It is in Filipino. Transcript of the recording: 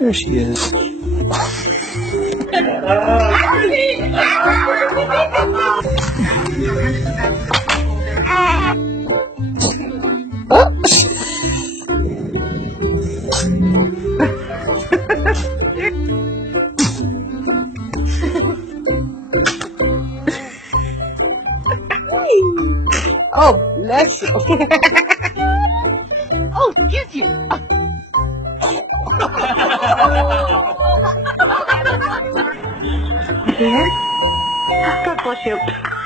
There she is. Oh, bless you. Oh, kiss you. Dear? God bless you.